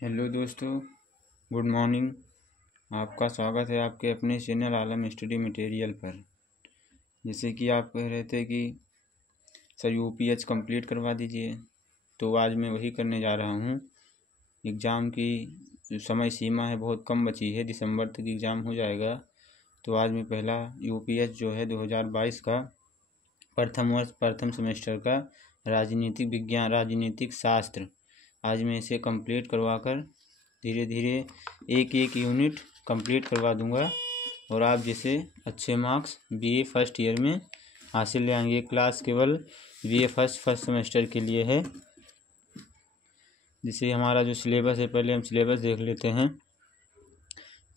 Hello दोस्तों, good morning. आपका स्वागत है आपके अपने चैनल आलम स्टडी मटेरियल पर। जैसे कि आप कह रहे थे कि सर यूपीएच कंप्लीट करवा दीजिए, तो आज मैं वही करने जा रहा हूँ। एग्ज़ाम की जो समय सीमा है बहुत कम बची है, दिसंबर तक एग्ज़ाम हो जाएगा। तो आज मैं पहला यूपीएच जो है 2022 का प्रथम वर्ष प्रथम सेमेस्टर का राजनीतिक विज्ञान राजनीतिक शास्त्र, आज मैं इसे कंप्लीट करवाकर धीरे धीरे एक एक यूनिट कंप्लीट करवा दूंगा और आप जैसे अच्छे मार्क्स बीए फर्स्ट ईयर में हासिल ले आएंगे। क्लास केवल बीए फर्स्ट सेमेस्टर के लिए है। जिसे हमारा जो सिलेबस है, पहले हम सिलेबस देख लेते हैं।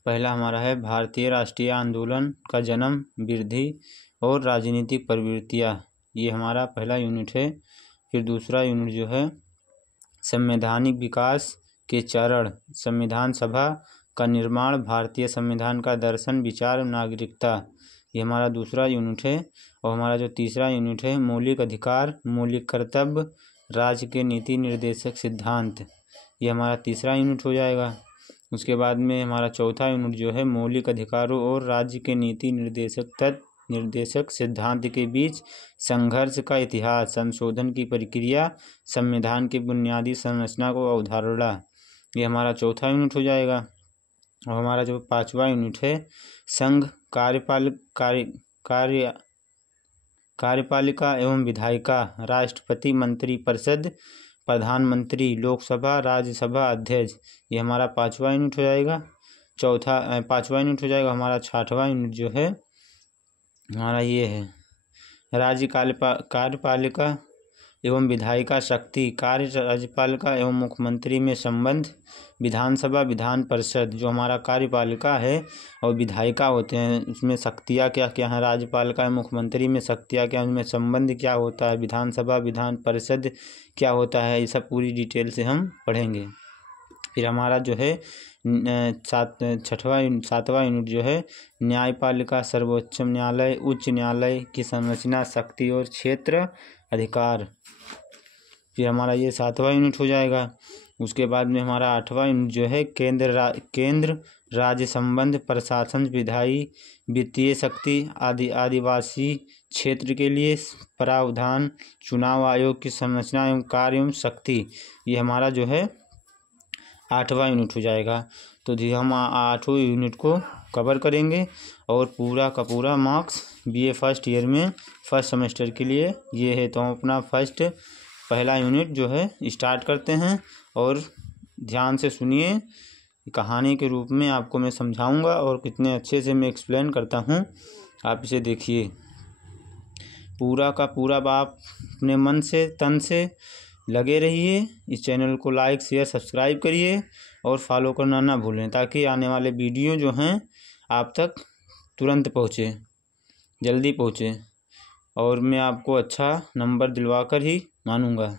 पहला हमारा है भारतीय राष्ट्रीय आंदोलन का जन्म, वृद्धि और राजनीतिक प्रवृत्तियाँ, ये हमारा पहला यूनिट है। फिर दूसरा यूनिट जो है संवैधानिक विकास के चरण, संविधान सभा का निर्माण, भारतीय संविधान का दर्शन, विचार, नागरिकता, ये हमारा दूसरा यूनिट है। और हमारा जो तीसरा यूनिट है मौलिक अधिकार, मौलिक कर्तव्य, राज्य के नीति निर्देशक सिद्धांत, ये हमारा तीसरा यूनिट हो जाएगा। उसके बाद में हमारा चौथा यूनिट जो है मौलिक अधिकारों और राज्य के नीति निर्देशक सिद्धांत के बीच संघर्ष का इतिहास, संशोधन की प्रक्रिया, संविधान की बुनियादी संरचना को अवधारणा, ये हमारा चौथा यूनिट हो जाएगा। और हमारा जो पांचवा यूनिट है संघ कार्यपालिका एवं विधायिका, राष्ट्रपति, मंत्रिपरिषद, प्रधानमंत्री, लोकसभा, राज्यसभा अध्यक्ष, ये हमारा पांचवा यूनिट हो जाएगा। पांचवा यूनिट हो जाएगा। हमारा छठवां यूनिट जो है हमारा ये है राज्य कार्यपालिका एवं विधायिका शक्ति, कार्य राज्यपालिका एवं मुख्यमंत्री में संबंध, विधानसभा, विधान परिषद, जो हमारा कार्यपालिका है और विधायिका होते हैं, उसमें शक्तियाँ क्या क्या हैं, राज्यपालिका एवं मुख्यमंत्री में शक्तियाँ क्या, उनमें संबंध क्या होता है, विधानसभा, विधान परिषद क्या होता है, ये सब पूरी डिटेल से हम पढ़ेंगे। फिर हमारा जो है सातवां यूनिट जो है न्यायपालिका, सर्वोच्च न्यायालय, उच्च न्यायालय की संरचना, शक्ति और क्षेत्र अधिकार, फिर हमारा ये सातवां यूनिट हो जाएगा। उसके बाद में हमारा आठवां यूनिट जो है केंद्र राज्य संबंध, प्रशासन, विधायी, वित्तीय शक्ति, आदिवासी क्षेत्र के लिए प्रावधान, चुनाव आयोग की संरचना एवं कार्य एवं शक्ति, ये हमारा जो है आठवां यूनिट हो जाएगा। तो हम आठों यूनिट को कवर करेंगे और पूरा का पूरा मार्क्स बीए फर्स्ट ईयर में फर्स्ट सेमेस्टर के लिए ये है। तो हम अपना पहला यूनिट जो है स्टार्ट करते हैं और ध्यान से सुनिए। कहानी के रूप में आपको मैं समझाऊंगा और कितने अच्छे से मैं एक्सप्लेन करता हूँ, आप इसे देखिए। पूरा का पूरा आप अपने मन से तन से लगे रहिए। इस चैनल को लाइक, शेयर, सब्सक्राइब करिए और फॉलो करना ना भूलें, ताकि आने वाले वीडियो जो हैं आप तक तुरंत पहुँचे, जल्दी पहुँचे और मैं आपको अच्छा नंबर दिलवा कर ही मानूंगा।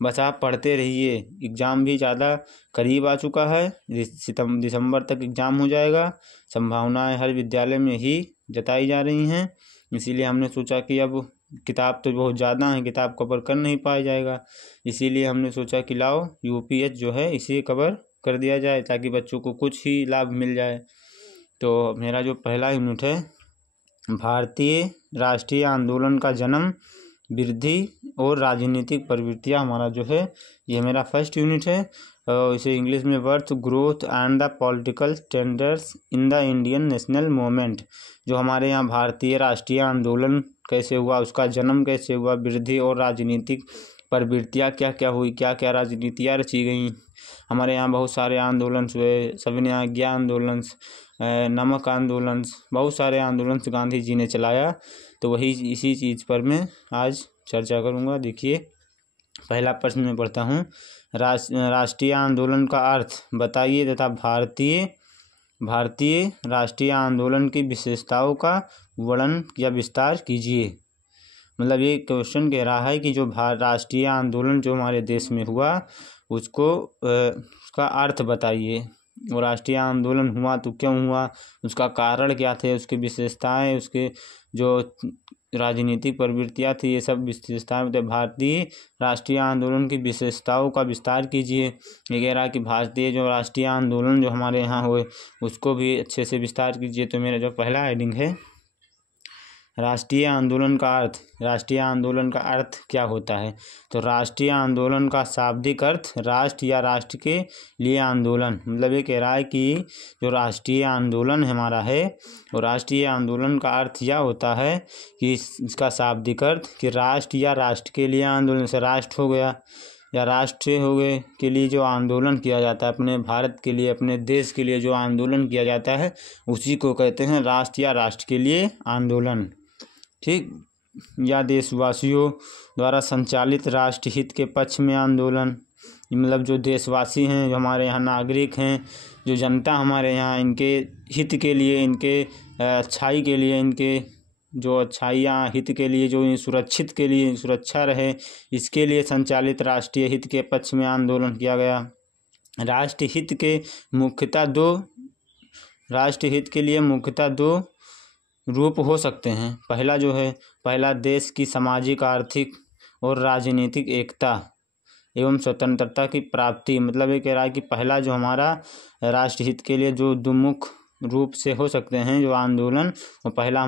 बस आप पढ़ते रहिए। एग्ज़ाम भी ज़्यादा करीब आ चुका है, दिसंबर तक एग्ज़ाम हो जाएगा। संभावनाएं हर विद्यालय में ही जताई जा रही हैं। इसीलिए हमने सोचा कि अब किताब तो बहुत ज़्यादा है, किताब कवर कर नहीं पाया जाएगा, इसीलिए हमने सोचा कि लाओ यूपीएच जो है इसे कवर कर दिया जाए, ताकि बच्चों को कुछ ही लाभ मिल जाए। तो मेरा जो पहला यूनिट है भारतीय राष्ट्रीय आंदोलन का जन्म, वृद्धि और राजनीतिक प्रवृत्तियाँ, हमारा जो है ये मेरा फर्स्ट यूनिट है। इसे इंग्लिश में birth, growth and the political tenders in the Indian national movement, जो हमारे यहाँ भारतीय राष्ट्रीय आंदोलन कैसे हुआ, उसका जन्म कैसे हुआ, वृद्धि और राजनीतिक प्रवृत्तियाँ क्या क्या हुई, क्या क्या राजनीतियाँ रची गई। हमारे यहाँ बहुत सारे आंदोलन हुए, सविनय अवज्ञा आंदोलन, नमक आंदोलन, बहुत सारे आंदोलन गांधी जी ने चलाया। तो वही इसी चीज़ पर मैं आज चर्चा करूँगा। देखिए, पहला प्रश्न में पढ़ता हूँ, राष्ट्रीय आंदोलन का अर्थ बताइए तथा भारतीय राष्ट्रीय आंदोलन की विशेषताओं का वर्णन या विस्तार कीजिए। मतलब ये क्वेश्चन कह रहा है कि जो राष्ट्रीय आंदोलन जो हमारे देश में हुआ उसका अर्थ बताइए वो राष्ट्रीय आंदोलन हुआ तो क्यों हुआ, उसका कारण क्या थे, उसकी विशेषताएं, उसके जो राजनीतिक प्रवृत्तियाँ थी, ये सब विशेषताएं मतलब भारतीय राष्ट्रीय आंदोलन की विशेषताओं का विस्तार कीजिए। ये कह रहा कि भारतीय जो राष्ट्रीय आंदोलन जो हमारे यहाँ हुए उसको भी अच्छे से विस्तार कीजिए। तो मेरा जो पहला हेडिंग है राष्ट्रीय आंदोलन का अर्थ। राष्ट्रीय आंदोलन का अर्थ क्या होता है? तो राष्ट्रीय आंदोलन का शाब्दिक अर्थ राष्ट्र या राष्ट्र के लिए आंदोलन, मतलब ये कह रहा है कि जो राष्ट्रीय आंदोलन हमारा है वो राष्ट्रीय आंदोलन का अर्थ यह होता है कि इसका शाब्दिक अर्थ कि राष्ट्र या राष्ट्र के लिए आंदोलन, से राष्ट्र हो गया या राष्ट्र हो गए के लिए जो आंदोलन किया जाता है, अपने भारत के लिए, अपने देश के लिए जो आंदोलन किया जाता है उसी को कहते हैं राष्ट्र या राष्ट्र के लिए आंदोलन। ठीक, या देशवासियों द्वारा संचालित राष्ट्रहित के पक्ष में आंदोलन, मतलब जो देशवासी हैं, जो हमारे यहाँ नागरिक हैं, जो जनता हमारे यहाँ, इनके हित के लिए, इनके अच्छाई के लिए, इनके जो अच्छाइयाँ हित के लिए, जो सुरक्षित के लिए सुरक्षा रहे, इसके लिए संचालित राष्ट्रीय हित के पक्ष में आंदोलन किया गया। राष्ट्रहित के मुख्यतः दो रूप हो सकते हैं। पहला जो है, पहला देश की सामाजिक, आर्थिक और राजनीतिक एकता एवं स्वतंत्रता की प्राप्ति, मतलब ये कह रहा है कि पहला जो हमारा राष्ट्रहित के लिए जो दुमुख रूप से हो सकते हैं जो आंदोलन, और पहला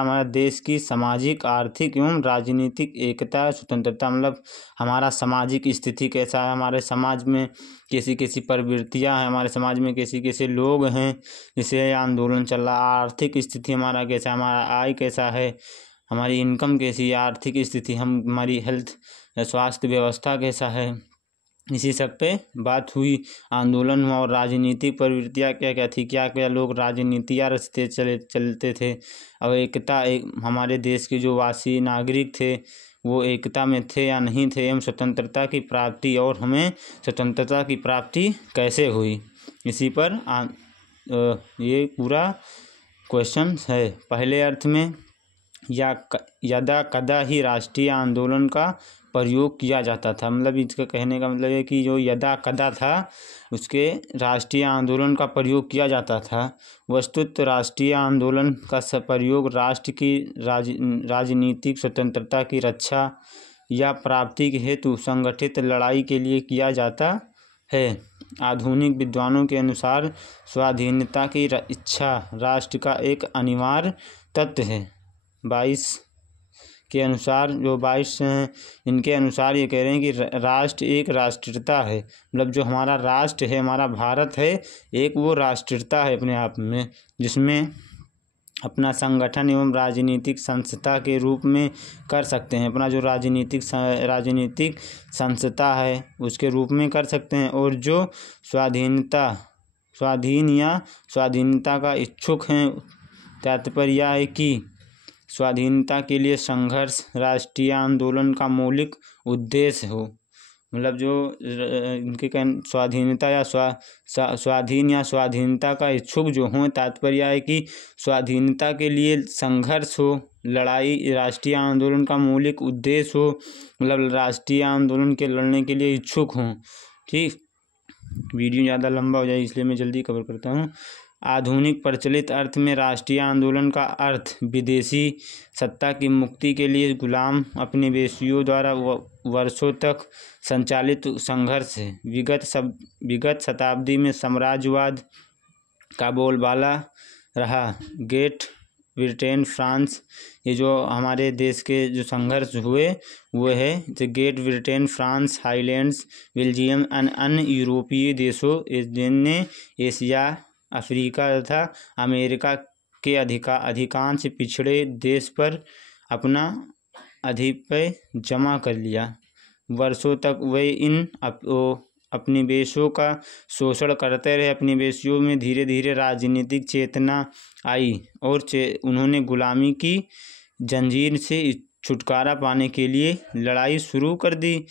हमारा देश की सामाजिक, आर्थिक एवं राजनीतिक एकता, स्वतंत्रता, मतलब हमारा सामाजिक स्थिति कैसा है, हमारे समाज में कैसी कैसी प्रवृत्तियां हैं, हमारे समाज में कैसे कैसे लोग हैं जिससे आंदोलन चल रहा, आर्थिक स्थिति हमारा कैसा, हमारा आय कैसा है, हमारी इनकम कैसी है, आर्थिक स्थिति, हमारी हेल्थ स्वास्थ्य व्यवस्था कैसा है, इसी सब पे बात हुई। आंदोलन हुआ और राजनीतिक प्रवृत्तियाँ क्या क्या थी, क्या क्या लोग राजनीतियाँ रचते चलते थे। अब एकता, हमारे देश के जो वासी नागरिक थे वो एकता में थे या नहीं थे, एवं स्वतंत्रता की प्राप्ति, और हमें स्वतंत्रता की प्राप्ति कैसे हुई, इसी पर ये पूरा क्वेश्चन है। पहले अर्थ में यदा कदा ही राष्ट्रीय आंदोलन का प्रयोग किया जाता था, मतलब इसका कहने का मतलब है कि जो यदा कदा था उसके राष्ट्रीय आंदोलन का प्रयोग किया जाता था। वस्तुतः राष्ट्रीय आंदोलन का प्रयोग राष्ट्र की राजनीतिक स्वतंत्रता की रक्षा या प्राप्ति के हेतु संगठित लड़ाई के लिए किया जाता है। आधुनिक विद्वानों के अनुसार स्वाधीनता की इच्छा राष्ट्र का एक अनिवार्य तत्व है। 22 के अनुसार, जो 22 हैं इनके अनुसार ये कह रहे हैं कि राष्ट्र एक राष्ट्रीयता है, मतलब जो हमारा राष्ट्र है, हमारा भारत है, एक वो राष्ट्रीयता है अपने आप में, जिसमें अपना संगठन एवं राजनीतिक संस्था के रूप में कर सकते हैं, अपना जो राजनीतिक संस्था है उसके रूप में कर सकते हैं। और जो स्वाधीनता का इच्छुक हैं, तात्पर्य यह है कि स्वाधीनता के लिए संघर्ष राष्ट्रीय आंदोलन का मौलिक उद्देश्य हो, मतलब जो इनके स्वाधीनता या स्वाधीन या स्वाधीनता का इच्छुक जो हों, तात्पर्य है कि स्वाधीनता के लिए संघर्ष हो, लड़ाई राष्ट्रीय आंदोलन का मौलिक उद्देश्य हो, मतलब राष्ट्रीय आंदोलन के लड़ने के लिए इच्छुक हों। ठीक, वीडियो ज़्यादा लंबा हो जाए इसलिए मैं जल्दी कवर करता हूँ। आधुनिक प्रचलित अर्थ में राष्ट्रीय आंदोलन का अर्थ विदेशी सत्ता की मुक्ति के लिए गुलाम उपनिवेशियों द्वारा वर्षों तक संचालित संघर्ष है। विगत शताब्दी में साम्राज्यवाद का बोलबाला रहा। ग्रेट ब्रिटेन, फ्रांस, ये जो हमारे देश के जो संघर्ष हुए वो है जो great Britain, France, highlands, Belgium, अन्य यूरोपीय देशों जिनने एशिया, अफ्रीका तथा अमेरिका के अधिकांश पिछड़े देश पर अपना आधिपत्य जमा कर लिया। वर्षों तक वे इन उपनिवेशों का शोषण करते रहे। उपनिवेशियों में धीरे धीरे राजनीतिक चेतना आई और उन्होंने गुलामी की जंजीर से छुटकारा पाने के लिए लड़ाई शुरू कर दी।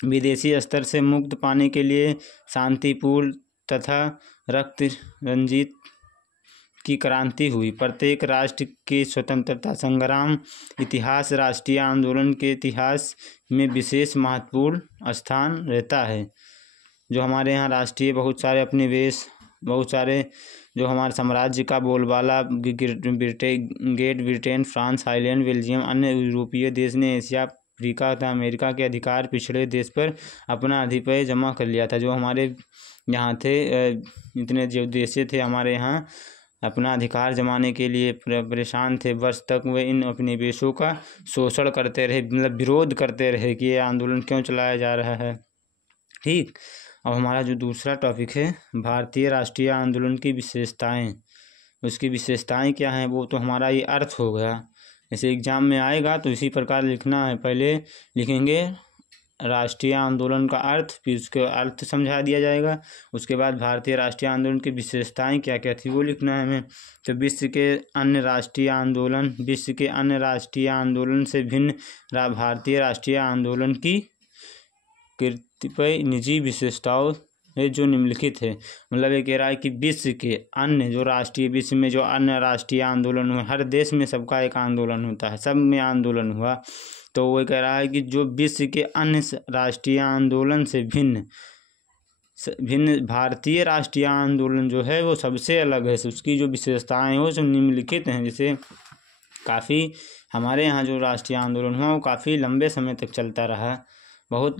विदेशी स्तर से मुक्त पाने के लिए शांतिपूर्ण तथा रक्त रंजित की क्रांति हुई। प्रत्येक राष्ट्र के स्वतंत्रता संग्राम इतिहास राष्ट्रीय आंदोलन के इतिहास में विशेष महत्वपूर्ण स्थान रहता है। जो हमारे यहाँ राष्ट्रीय बहुत सारे उपनिवेश, बहुत सारे जो हमारे साम्राज्य का बोलबाला great Britain, France, Ireland, Belgium, अन्य यूरोपीय देश ने एशिया, अफ्रीका तथा अमेरिका के अधिकार पिछड़े देश पर अपना अधिपत्य जमा कर लिया था। जो हमारे यहाँ थे इतने जो देश थे हमारे यहाँ अपना अधिकार जमाने के लिए परेशान थे। वर्ष तक वे इन उपनिवेशों का शोषण करते रहे, मतलब विरोध करते रहे कि ये आंदोलन क्यों चलाया जा रहा है। ठीक, अब हमारा जो दूसरा टॉपिक है भारतीय राष्ट्रीय आंदोलन की विशेषताएं। उसकी विशेषताएं क्या हैं वो तो हमारा ये अर्थ हो गया। जैसे एग्जाम में आएगा तो इसी प्रकार लिखना है। पहले लिखेंगे राष्ट्रीय आंदोलन का अर्थ, फिर उसके अर्थ समझा दिया जाएगा। उसके बाद भारतीय राष्ट्रीय आंदोलन की विशेषताएं क्या क्या थी वो लिखना है हमें। तो विश्व के अन्य राष्ट्रीय आंदोलन से भिन्न भारतीय राष्ट्रीय आंदोलन की कतिपय निजी विशेषताओं है जो निम्नलिखित है। मतलब ये कह रहा है कि विश्व में जो अन्य राष्ट्रीय आंदोलन हुए, हर देश में सबका एक आंदोलन होता है, सब में आंदोलन हुआ, तो वो कह रहा है कि जो विश्व के अन्य राष्ट्रीय आंदोलन से भिन्न भारतीय राष्ट्रीय आंदोलन जो है वो सबसे अलग है। उसकी जो विशेषताएं हैं वो सब निम्नलिखित हैं। जैसे काफ़ी हमारे यहाँ जो राष्ट्रीय आंदोलन हुआ वो काफ़ी लंबे समय तक चलता रहा। बहुत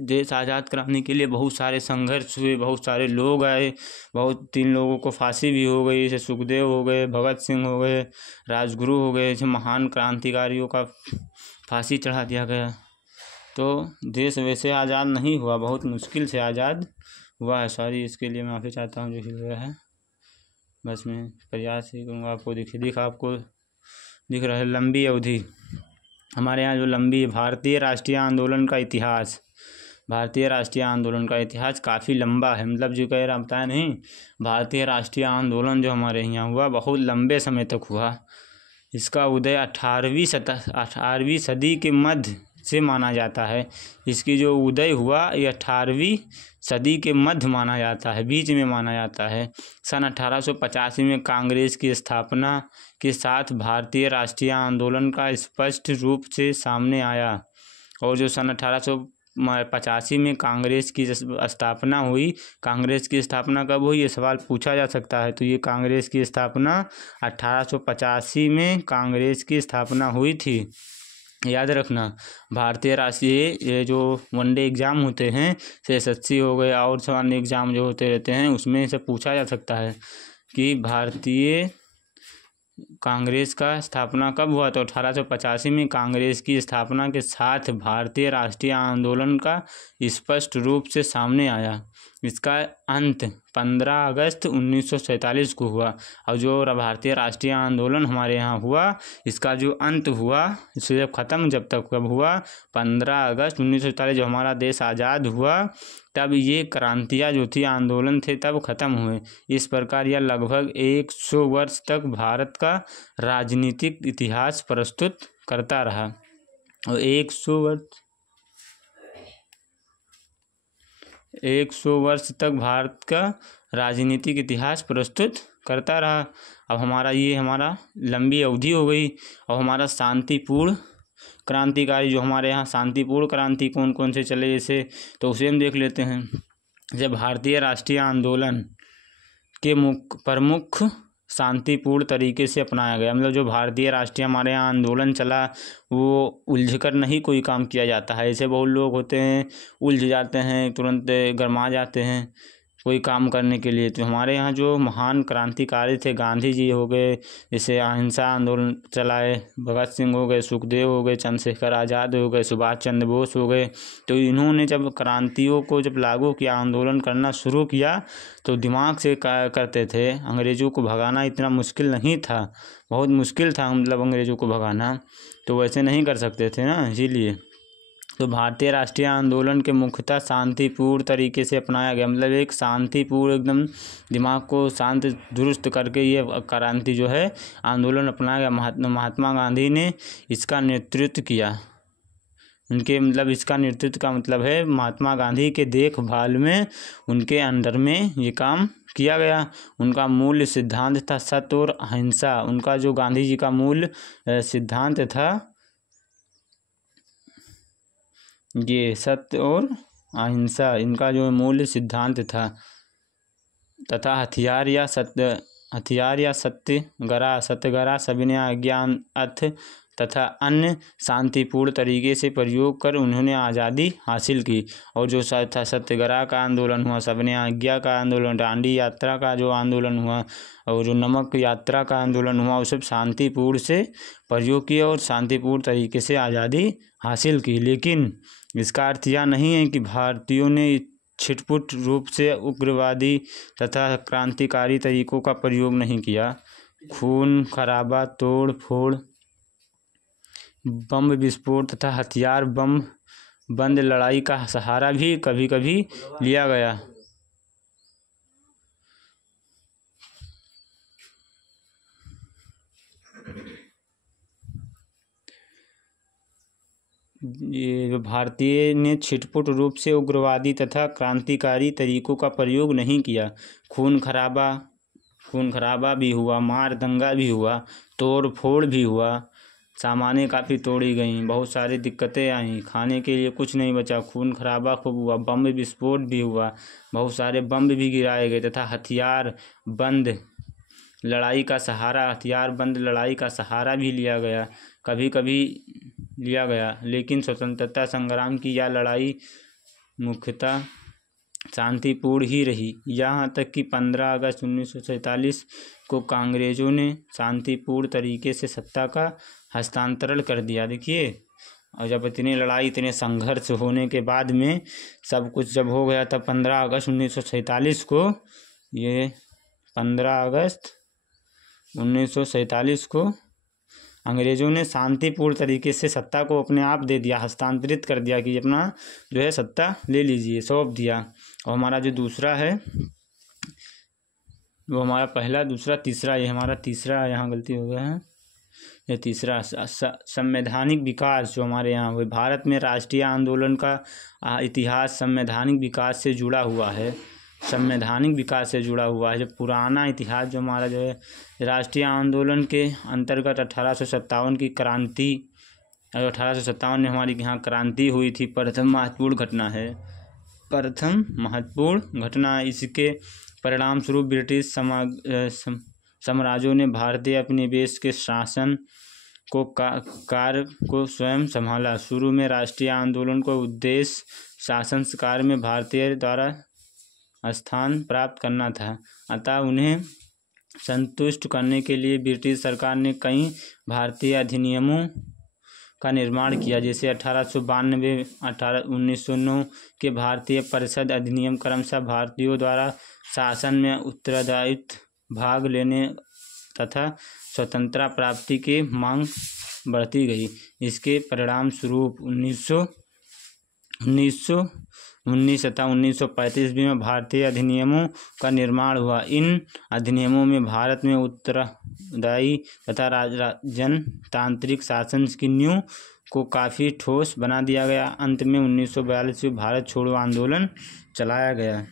देश आज़ाद कराने के लिए बहुत सारे संघर्ष हुए, बहुत सारे लोग आए, 3 लोगों को फांसी भी हो गई। जैसे सुखदेव हो गए, भगत सिंह हो गए, राजगुरु हो गए, जैसे महान क्रांतिकारियों का फांसी चढ़ा दिया गया। तो देश वैसे आज़ाद नहीं हुआ, बहुत मुश्किल से आज़ाद हुआ है। सॉरी, इसके लिए माफ़ी चाहता हूँ जो हिल गया है। बस मैं प्रयास ही करूँगा। आपको दिख रहा है लंबी अवधि। हमारे यहाँ जो लंबी भारतीय राष्ट्रीय आंदोलन का इतिहास, भारतीय राष्ट्रीय आंदोलन का इतिहास काफ़ी लंबा है। मतलब जो कह रहा बताया नहीं, भारतीय राष्ट्रीय आंदोलन जो हमारे यहाँ हुआ बहुत लंबे समय तक हुआ। इसका उदय 18वीं सदी के मध्य से माना जाता है। इसकी जो उदय हुआ ये 18वीं सदी के मध्य माना जाता है, बीच में माना जाता है। सन 1885 में कांग्रेस की स्थापना के साथ भारतीय राष्ट्रीय आंदोलन का स्पष्ट रूप से सामने आया। और जो सन 1885 में कांग्रेस की स्थापना हुई, कांग्रेस की स्थापना कब हुई ये सवाल पूछा जा सकता है। तो ये कांग्रेस की स्थापना 1885 में कांग्रेस की स्थापना हुई थी, याद रखना। भारतीय राष्ट्रीय ये जो वनडे एग्ज़ाम होते हैं, SSC हो गए और सामान्य एग्ज़ाम जो होते रहते हैं, उसमें से पूछा जा सकता है कि भारतीय कांग्रेस का स्थापना कब हुआ। तो 1885 में कांग्रेस की स्थापना के साथ भारतीय राष्ट्रीय आंदोलन का स्पष्ट रूप से सामने आया। इसका अंत 15 अगस्त 1947 को हुआ। और जो भारतीय राष्ट्रीय आंदोलन हमारे यहाँ हुआ, इसका जो अंत हुआ, इसे जब ख़त्म जब तक कब हुआ 15 अगस्त 1947, जो हमारा देश आज़ाद हुआ तब ये क्रांतियाँ जो थी, आंदोलन थे, तब ख़त्म हुए। इस प्रकार यह लगभग 100 वर्ष तक भारत का राजनीतिक इतिहास प्रस्तुत करता रहा। और 100 वर्ष तक भारत का राजनीतिक इतिहास प्रस्तुत करता रहा। अब हमारा लंबी अवधि हो गई। और हमारा शांतिपूर्ण क्रांतिकारी जो हमारे यहाँ शांतिपूर्ण क्रांति कौन कौन से चले जैसे, तो उसे हम देख लेते हैं। जब भारतीय राष्ट्रीय आंदोलन के प्रमुख शांतिपूर्ण तरीके से अपनाया गया। मतलब जो भारतीय राष्ट्रीय हमारे यहाँ आंदोलन चला वो उलझ कर नहीं कोई काम किया जाता है। ऐसे बहुत लोग होते हैं उलझ जाते हैं, तुरंत गरमा जाते हैं कोई काम करने के लिए। तो हमारे यहाँ जो महान क्रांतिकारी थे, गांधी जी हो गए, जैसे अहिंसा आंदोलन चलाए, भगत सिंह हो गए, सुखदेव हो गए, चंद्रशेखर आज़ाद हो गए, सुभाष चंद्र बोस हो गए। तो इन्होंने जब क्रांतियों को जब लागू किया, आंदोलन करना शुरू किया, तो दिमाग से करते थे। अंग्रेज़ों को भगाना इतना मुश्किल नहीं था, बहुत मुश्किल था मतलब अंग्रेज़ों को भगाना, तो वैसे नहीं कर सकते थे ना, इसीलिए। तो भारतीय राष्ट्रीय आंदोलन के मुख्यतः शांतिपूर्ण तरीके से अपनाया गया। मतलब एक शांतिपूर्ण एकदम दिमाग को शांत दुरुस्त करके ये क्रांति जो है आंदोलन अपनाया गया। महात्मा गांधी ने इसका नेतृत्व किया। इसका नेतृत्व का मतलब है महात्मा गांधी के देखभाल में, उनके अंडर में ये काम किया गया। उनका मूल सिद्धांत था सत्य और अहिंसा। उनका जो गांधी जी का मूल सिद्धांत था ये सत्य और अहिंसा इनका जो मूल्य सिद्धांत था तथा हथियार या सत्याग्रह सविनय अज्ञान अर्थ तथा अन्य शांतिपूर्ण तरीके से प्रयोग कर उन्होंने आज़ादी हासिल की। और जो सत्याग्रह का आंदोलन हुआ, सविनय अज्ञा का आंदोलन, दांडी यात्रा का जो आंदोलन हुआ और जो नमक यात्रा का आंदोलन हुआ, वो सब शांतिपूर्ण से प्रयोग किया और शांतिपूर्ण तरीके से आज़ादी हासिल की। लेकिन इसका अर्थ यह नहीं है कि भारतीयों ने छिटपुट रूप से उग्रवादी तथा क्रांतिकारी तरीकों का प्रयोग नहीं किया। खून खराबा, तोड़ फोड़, बम विस्फोट तथा हथियार बंद लड़ाई का सहारा भी कभी कभी लिया गया। ये भारतीय ने छिटपुट रूप से उग्रवादी तथा क्रांतिकारी तरीकों का प्रयोग नहीं किया। खून खराबा भी हुआ, मार दंगा भी हुआ, तोड़ फोड़ भी हुआ, सामानें काफ़ी तोड़ी गईं, बहुत सारी दिक्कतें आईं, खाने के लिए कुछ नहीं बचा, खून खराबा खूब हुआ, बम विस्फोट भी हुआ, बहुत सारे बम भी गिराए गए तथा हथियार बंद लड़ाई का सहारा भी लिया गया, कभी कभी लिया गया। लेकिन स्वतंत्रता संग्राम की यह लड़ाई मुख्यतः शांतिपूर्ण ही रही, यहाँ तक कि 15 अगस्त 1947 को कांग्रेसों ने शांतिपूर्ण तरीके से सत्ता का हस्तांतरण कर दिया। देखिए, और जब इतनी लड़ाई इतने संघर्ष होने के बाद में सब कुछ जब हो गया, तब 15 अगस्त 1947 को 15 अगस्त 1947 को अंग्रेज़ों ने शांतिपूर्ण तरीके से सत्ता को अपने आप दे दिया, हस्तांतरित कर दिया कि अपना जो है सत्ता ले लीजिए, सौंप दिया। और हमारा जो दूसरा है वो हमारा पहला, दूसरा, तीसरा, ये हमारा तीसरा यहाँ गलती हो गया है, ये तीसरा संवैधानिक विकास जो हमारे यहाँ हुए। भारत में राष्ट्रीय आंदोलन का इतिहास संवैधानिक विकास से जुड़ा हुआ है, जो पुराना इतिहास जो हमारा जो है राष्ट्रीय आंदोलन के अंतर्गत 1857 की क्रांति, 1857 में हमारी यहाँ क्रांति हुई थी, प्रथम महत्वपूर्ण घटना। इसके परिणाम स्वरूप ब्रिटिश साम्राज्यों ने भारतीय उपनिवेश के शासन को कार्य को स्वयं संभाला। शुरू में राष्ट्रीय आंदोलन को उद्देश्य शासन कार्य में भारतीय द्वारा स्थान प्राप्त करना था, अतः उन्हें संतुष्ट करने के लिए ब्रिटिश सरकार ने कई भारतीय अधिनियमों का निर्माण किया, जैसे 1892 1909 के भारतीय परिषद अधिनियम क्रमशः भारतीयों द्वारा शासन में उत्तरदायित्व भाग लेने तथा स्वतंत्रता प्राप्ति की मांग बढ़ती गई। इसके परिणाम स्वरूप 1935 में भारतीय अधिनियमों का निर्माण हुआ। इन अधिनियमों में भारत में उत्तरदायी तथा जनतांत्रिक शासन की नींव को काफ़ी ठोस बना दिया गया। अंत में 1942 में भारत छोड़ो आंदोलन चलाया गया।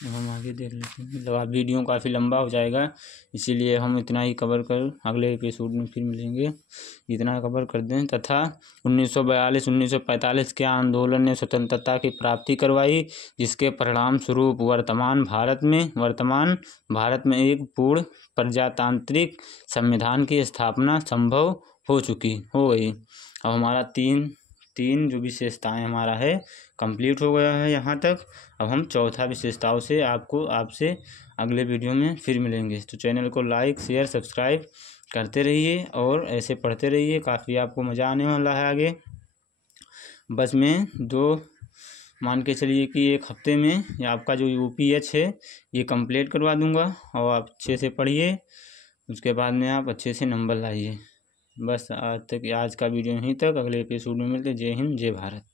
अब हम आगे देख लेते हैं, मतलब आप वीडियो काफ़ी लंबा हो जाएगा, इसीलिए हम इतना ही कवर कर अगले एपिसोड में फिर मिलेंगे, इतना कवर कर दें। तथा 1942-1945 के आंदोलन ने स्वतंत्रता की प्राप्ति करवाई, जिसके परिणाम स्वरूप वर्तमान भारत में एक पूर्ण प्रजातांत्रिक संविधान की स्थापना संभव हो गई। अब हमारा तीन जो विशेषताएं हमारा है कंप्लीट हो गया है यहाँ तक। अब हम चौथा विशेषताओं से आपसे अगले वीडियो में फिर मिलेंगे। तो चैनल को लाइक शेयर सब्सक्राइब करते रहिए और ऐसे पढ़ते रहिए, काफ़ी आपको मज़ा आने वाला है आगे। बस मैं मान के चलिए कि एक हफ्ते में आपका जो UPH है ये कंप्लीट करवा दूंगा और आप अच्छे से पढ़िए, उसके बाद में आप अच्छे से नंबर लाइए। बस आज का वीडियो यहीं तक, अगले एपिसोड में मिलते। जय हिंद, जय भारत।